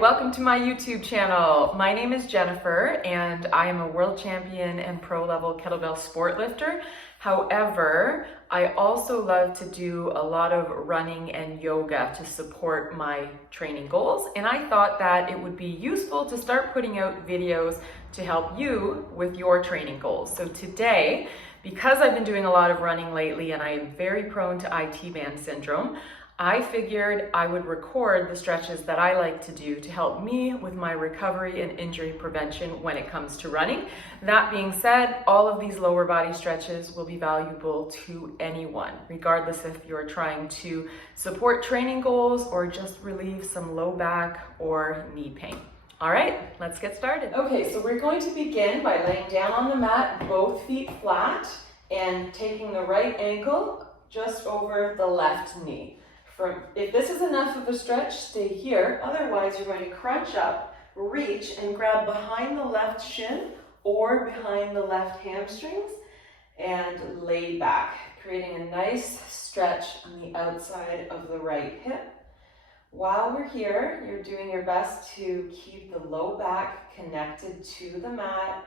welcome to my YouTube channel. My name is Jennifer and I am a world champion and pro level kettlebell sport lifter. However, I also love to do a lot of running and yoga to support my training goals, and I thought that it would be useful to start putting out videos to help you with your training goals. So today, because I've been doing a lot of running lately and I am very prone to IT band syndrome, I figured I would record the stretches that I like to do to help me with my recovery and injury prevention when it comes to running. That being said, all of these lower body stretches will be valuable to anyone, regardless if you're trying to support training goals or just relieve some low back or knee pain. All right, let's get started. Okay, so we're going to begin by laying down on the mat, both feet flat, and taking the right ankle just over the left knee. If this is enough of a stretch, stay here. Otherwise, you're going to crunch up, reach, and grab behind the left shin or behind the left hamstrings and lay back, creating a nice stretch on the outside of the right hip. While we're here, you're doing your best to keep the low back connected to the mat,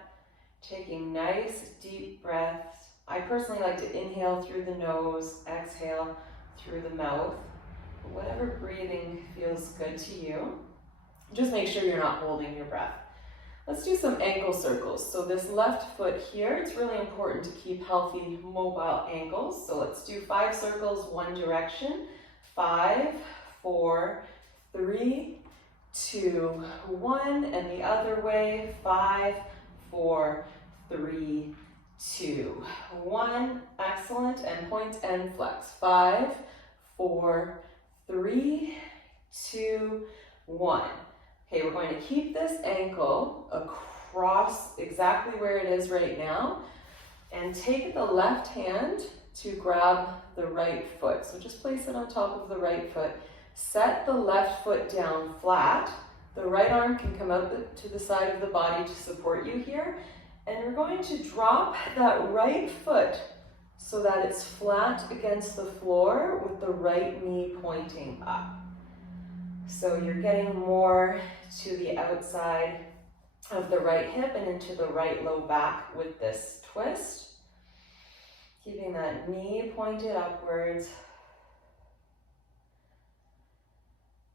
taking nice deep breaths. I personally like to inhale through the nose, exhale through the mouth. Whatever breathing feels good to you. Just make sure you're not holding your breath. Let's do some ankle circles. So this left foot here, it's really important to keep healthy mobile ankles. So let's do 5 circles, one direction. 5, 4, 3, 2, 1, and the other way. 5, 4, 3, 2, 1. Excellent. And point and flex. 5, 4, 3, 2, 1. Okay, we're going to keep this ankle across exactly where it is right now and take the left hand to grab the right foot. So just place it on top of the right foot. Set the left foot down flat. The right arm can come out to the side of the body to support you here. And you're going to drop that right foot so that it's flat against the floor with the right knee pointing up. So you're getting more to the outside of the right hip and into the right low back with this twist. Keeping that knee pointed upwards.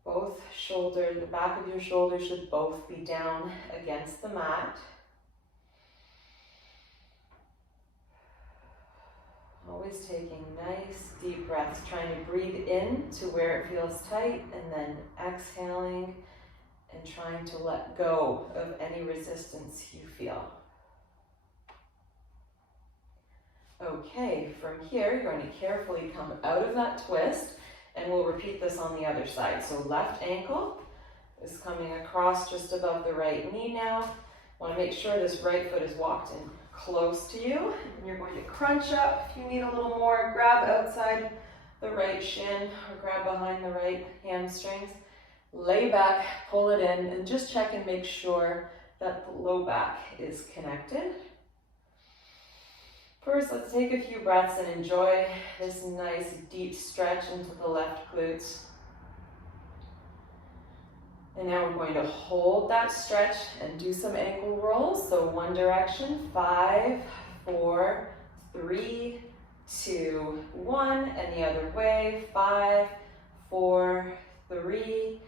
Both shoulders, the back of your shoulders should both be down against the mat. Always taking nice deep breaths, trying to breathe in to where it feels tight and then exhaling and trying to let go of any resistance you feel. Okay, from here you're going to carefully come out of that twist and we'll repeat this on the other side. So left ankle is coming across just above the right knee now. Want to make sure this right foot is walked in close to you, and you're going to crunch up. If you need a little more, grab outside the right shin or grab behind the right hamstrings. Lay back, pull it in, and just check and make sure that the low back is connected. First, let's take a few breaths and enjoy this nice deep stretch into the left glutes. And now we're going to hold that stretch and do some ankle rolls. So one direction, 5, 4, 3, 2, 1, and the other way, 5, 4, 3,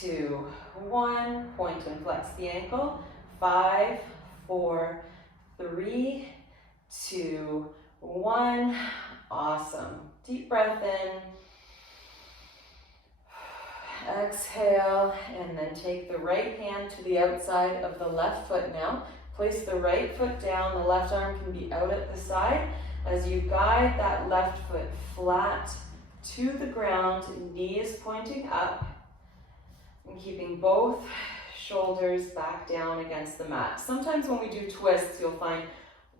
2, 1. Point and flex the ankle. 5, 4, 3, 2, 1. Awesome. Deep breath in. Exhale, and then take the right hand to the outside of the left foot now. Place the right foot down, the left arm can be out at the side. As you guide that left foot flat to the ground, knees pointing up, and keeping both shoulders back down against the mat. Sometimes when we do twists, you'll find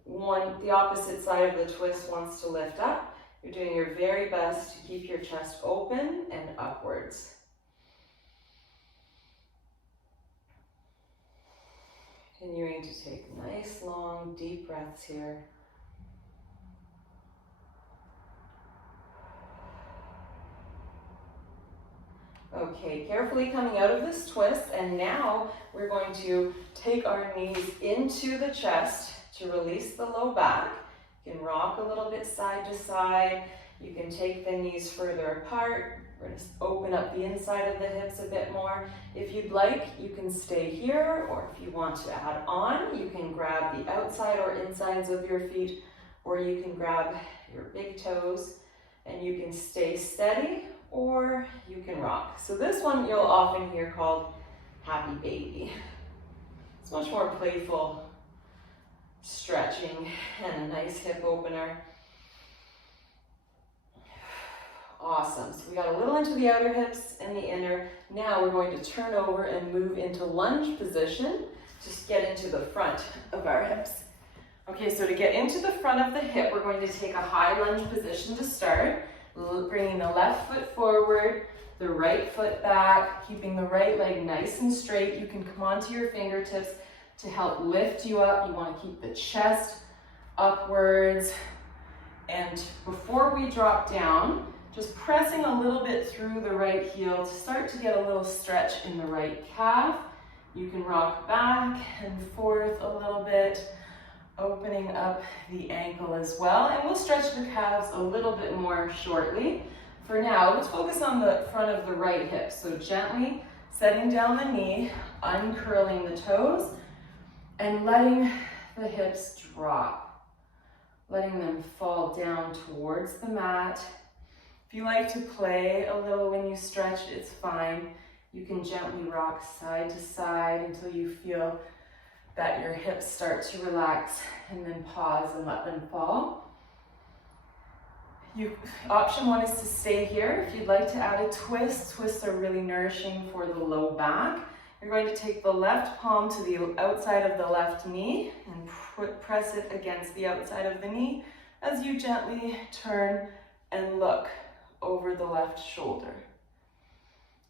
the opposite side of the twist wants to lift up. You're doing your very best to keep your chest open and upwards. Continuing to take nice, long, deep breaths here. Okay, carefully coming out of this twist, and now we're going to take our knees into the chest to release the low back. You can rock a little bit side to side. You can take the knees further apart. We're going to open up the inside of the hips a bit more. If you'd like, you can stay here, or if you want to add on, you can grab the outside or insides of your feet, or you can grab your big toes, and you can stay steady, or you can rock. So this one you'll often hear called happy baby. It's much more playful stretching and a nice hip opener. Awesome. So we got a little into the outer hips and the inner. Now we're going to turn over and move into lunge position. Just get into the front of our hips. Okay, so to get into the front of the hip, we're going to take a high lunge position to start. Bringing the left foot forward, the right foot back, keeping the right leg nice and straight. You can come onto your fingertips to help lift you up. You want to keep the chest upwards. And before we drop down, just pressing a little bit through the right heel to start to get a little stretch in the right calf. You can rock back and forth a little bit, opening up the ankle as well. And we'll stretch the calves a little bit more shortly. For now, let's focus on the front of the right hip. So gently setting down the knee, uncurling the toes, and letting the hips drop. Letting them fall down towards the mat. If you like to play a little when you stretch, it's fine. You can gently rock side to side until you feel that your hips start to relax, and then pause and let them fall. Option one is to stay here. If you'd like to add a twist, twists are really nourishing for the low back. You're going to take the left palm to the outside of the left knee and press it against the outside of the knee as you gently turn and look over the left shoulder.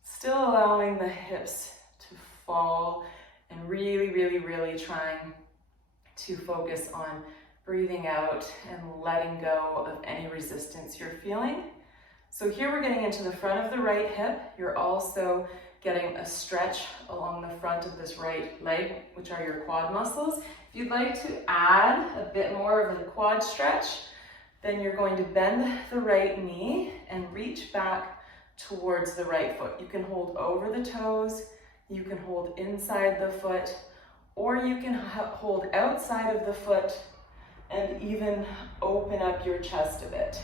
Still allowing the hips to fall and really, really, really trying to focus on breathing out and letting go of any resistance you're feeling. So here we're getting into the front of the right hip. You're also getting a stretch along the front of this right leg, which are your quad muscles. If you'd like to add a bit more of a quad stretch, then you're going to bend the right knee and reach back towards the right foot. You can hold over the toes, you can hold inside the foot, or you can hold outside of the foot and even open up your chest a bit.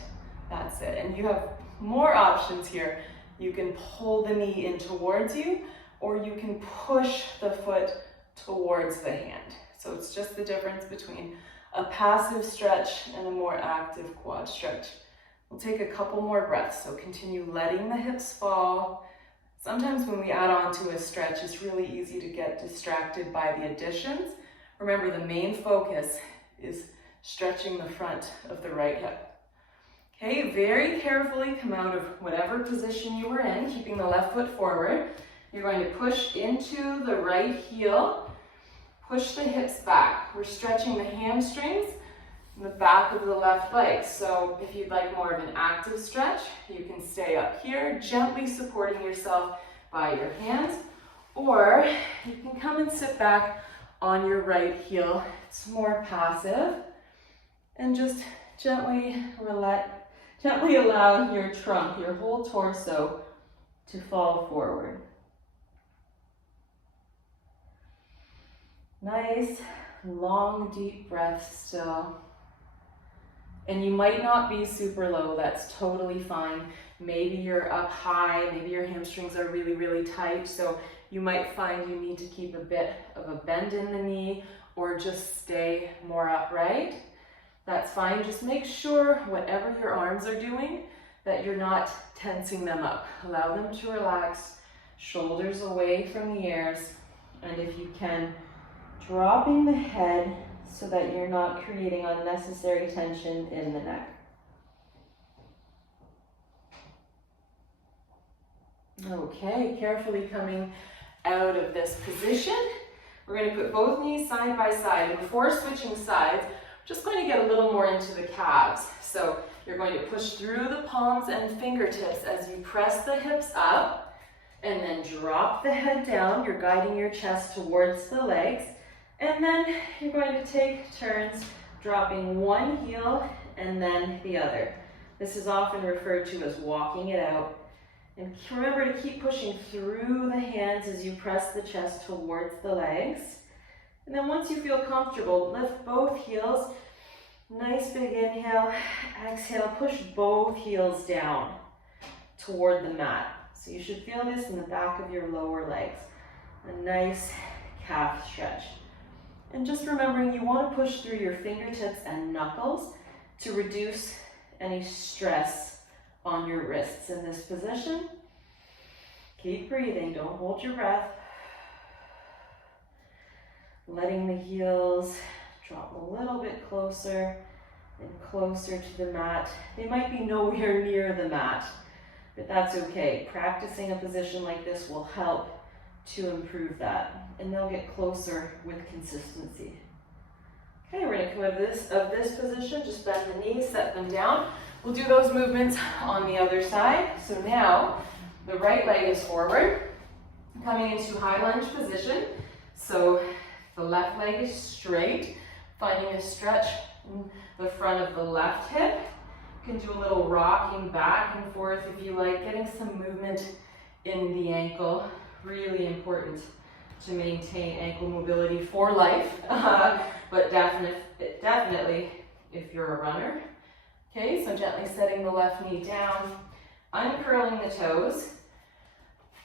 That's it. And you have more options here. You can pull the knee in towards you, or you can push the foot towards the hand. So it's just the difference between a passive stretch and a more active quad stretch. We'll take a couple more breaths. So continue letting the hips fall. Sometimes when we add on to a stretch, it's really easy to get distracted by the additions. Remember, the main focus is stretching the front of the right hip. Okay, very carefully come out of whatever position you were in, keeping the left foot forward. You're going to push into the right heel, push the hips back. We're stretching the hamstrings and the back of the left leg. So if you'd like more of an active stretch, you can stay up here, gently supporting yourself by your hands, or you can come and sit back on your right heel. It's more passive, and just gently allow your trunk, your whole torso, to fall forward. Nice, long, deep breath still. And you might not be super low, that's totally fine. Maybe you're up high, maybe your hamstrings are really, really tight, so you might find you need to keep a bit of a bend in the knee or just stay more upright. That's fine. Just make sure whatever your arms are doing, that you're not tensing them up. Allow them to relax, shoulders away from the ears, and if you can, dropping the head so that you're not creating unnecessary tension in the neck. Okay, carefully coming out of this position. We're going to put both knees side by side, and before switching sides, just going to get a little more into the calves. So you're going to push through the palms and fingertips as you press the hips up. And then drop the head down. You're guiding your chest towards the legs. And then you're going to take turns dropping one heel and then the other. This is often referred to as walking it out. And remember to keep pushing through the hands as you press the chest towards the legs. And then once you feel comfortable, lift both heels. Nice big inhale, exhale, push both heels down toward the mat. So you should feel this in the back of your lower legs. A nice calf stretch. And just remembering you want to push through your fingertips and knuckles to reduce any stress on your wrists in this position. Keep breathing, don't hold your breath. Letting the heels drop a little bit closer and closer to the mat. They might be nowhere near the mat, but that's okay. Practicing a position like this will help to improve that, and they'll get closer with consistency. Okay, we're going to come out of this position, just bend the knees, set them down. We'll do those movements on the other side. So now the right leg is forward, coming into high lunge position. So the left leg is straight, finding a stretch in the front of the left hip. You can do a little rocking back and forth if you like, getting some movement in the ankle. Really important to maintain ankle mobility for life, but definitely if you're a runner. Okay, so gently setting the left knee down, uncurling the toes.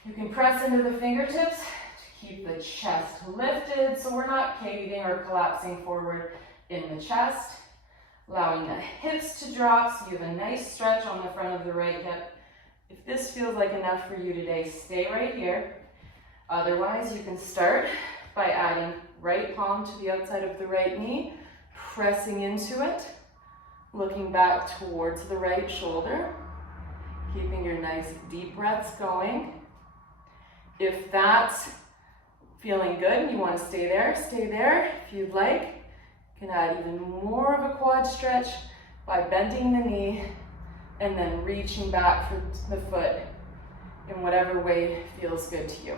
You can press into the fingertips to keep the chest lifted so we're not caving or collapsing forward in the chest. Allowing the hips to drop so you have a nice stretch on the front of the right hip. If this feels like enough for you today, stay right here. Otherwise, you can start by adding right palm to the outside of the right knee, pressing into it, looking back towards the right shoulder, keeping your nice deep breaths going. If that's feeling good and you want to stay there, stay there. If you'd like, you can add even more of a quad stretch by bending the knee and then reaching back for the foot in whatever way feels good to you.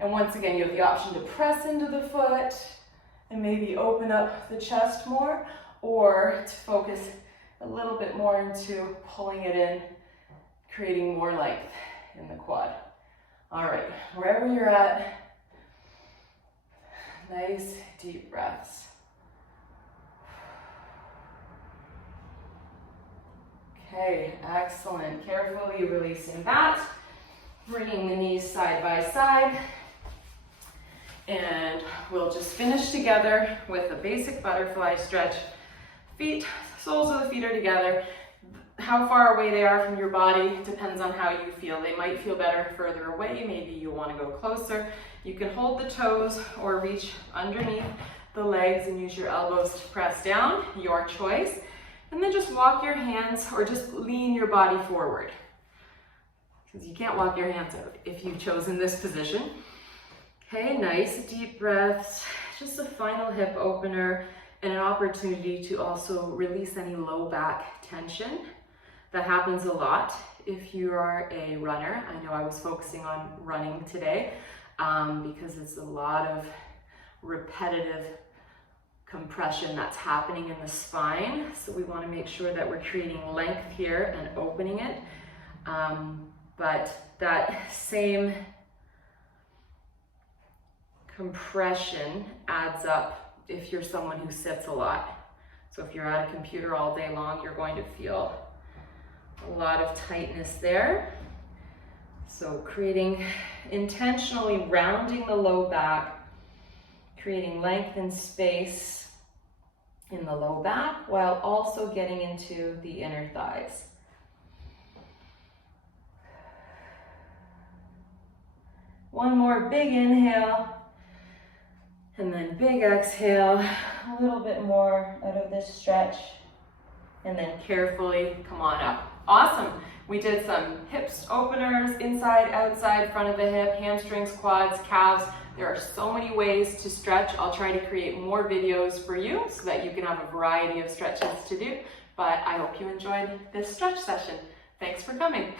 And once again, you have the option to press into the foot and maybe open up the chest more, or to focus a little bit more into pulling it in, creating more length in the quad. All right, wherever you're at, nice deep breaths. Okay, excellent. Carefully releasing that, bringing the knees side by side. And we'll just finish together with a basic butterfly stretch. Feet, soles of the feet are together. How far away they are from your body depends on how you feel. They might feel better further away. Maybe you want to go closer. You can hold the toes or reach underneath the legs and use your elbows to press down, your choice. And then just walk your hands or just lean your body forward. Because you can't walk your hands out if you've chosen this position. Okay, nice deep breaths, just a final hip opener and an opportunity to also release any low back tension. That happens a lot if you are a runner. I know I was focusing on running today because it's a lot of repetitive compression that's happening in the spine. So we want to make sure that we're creating length here and opening it. But that same compression adds up if you're someone who sits a lot. So if you're at a computer all day long, you're going to feel a lot of tightness there. So creating, intentionally rounding the low back, creating length and space in the low back while also getting into the inner thighs. One more big inhale. And then big exhale, a little bit more out of this stretch, and then carefully come on up. Awesome. We did some hips openers, inside, outside, front of the hip, hamstrings, quads, calves. There are so many ways to stretch. I'll try to create more videos for you so that you can have a variety of stretches to do. But I hope you enjoyed this stretch session. Thanks for coming.